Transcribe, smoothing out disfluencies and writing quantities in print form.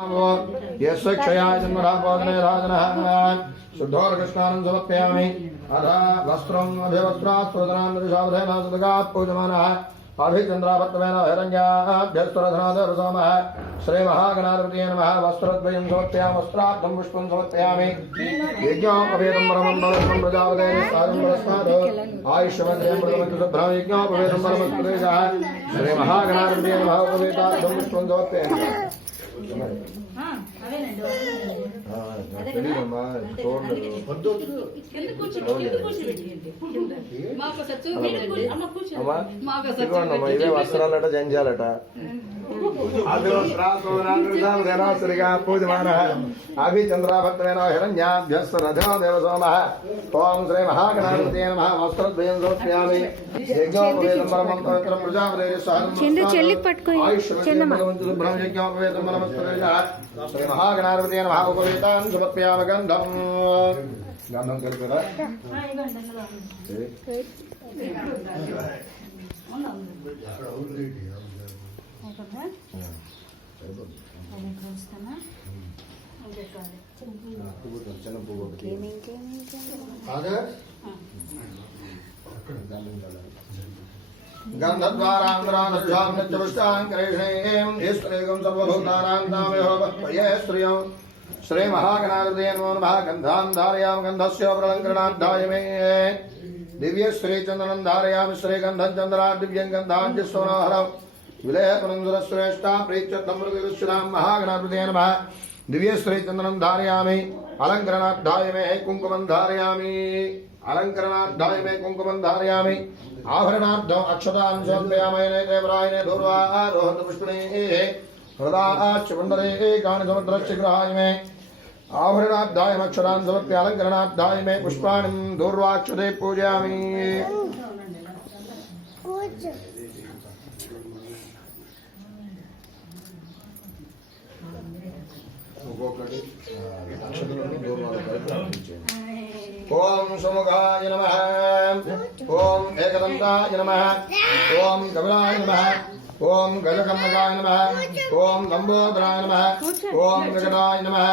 यस्य क्षयाय जन्मरापोदने राजनः शुद्धोर्कृष्णानं समर्पयामि अधा वस्त्रम् अभिवस्त्रात् पूजनान् विशावधेन सदगात् पूजमानः अभिचन्द्रापत्तमेन हिरण्याभ्यस्तरधनादरसोमः श्रीमहागणाधिपतये नमः वस्त्रद्वयं समर्पयामि वस्त्रार्थं पुष्पं समर्पयामि यज्ञोपवेदं परमं भवतं प्रजापतेः सारं परस्मात् आयुष्यमन्त्रेण प्रथमं शुभ्रं यज्ञोपवेदं परमस्पतेजः श्रीमहागणाधिपतये नमः उपवेदार्थं पुष्पं समर्पयामि ఇవే వస్త్రాలట జంజాలట పూజమాన అభిచంద్రాభక్తమైన హిరణ్యాభ్యస్తరథో దేవసోమః ఓం శ్రీ మహాగణాధిపతయే నమః వస్త్రద్వయం సమర్పయామి యజ్ఞోపవేదం పరమం పవిత్రం ప్రజాపతేః శుభ్రం యజ్ఞోపవేదం పరమస్పతేజః శ్రీ మహాగణాధిపతయే నమః ఉపవేతాన్ సమర్పయామి గంధం గంధం కలిపేదా श्री महागणाधिपतये नमो नमः गन्धां धारयामि गन्धस्य प्रलङ्करणाध्याय मे दिव्य श्री चंदनं धारयामि श्री गन्धं चन्द्रात् दिव्यं गन्धाञ्च सोनहरं विलेपनं सुरश्रेष्ठा प्रीत्यर्थमृगविश्रां महागणाधिपतये नमः दिव्य श्री चंदनं धारयामि अलङ्करणाध्याय मे कुङ्कुमं धारयामि अलङ्करणाध्याय मे कुङ्कुमं धारयामि आभरणार्थम् अक्षतां समर्पयामि देवरायणे दूर्वारोहन्तपुष्पिणे हृदाच्च पुण्डरे कानि समुद्रस्य ग्रहाय मे आभरणाध्याय अक्षरान् समर्प्य अलङ्करणाध्याय मे पुष्पाणि दूर्वाक्षते पूजयामि ओम सुमुखाय नमः ओम एकदन्ताय नमः ओम कपिलाय नमः ओम गजकर्णकाय नमः ओम लंबोदराय नमः ओम विकटाय नमः।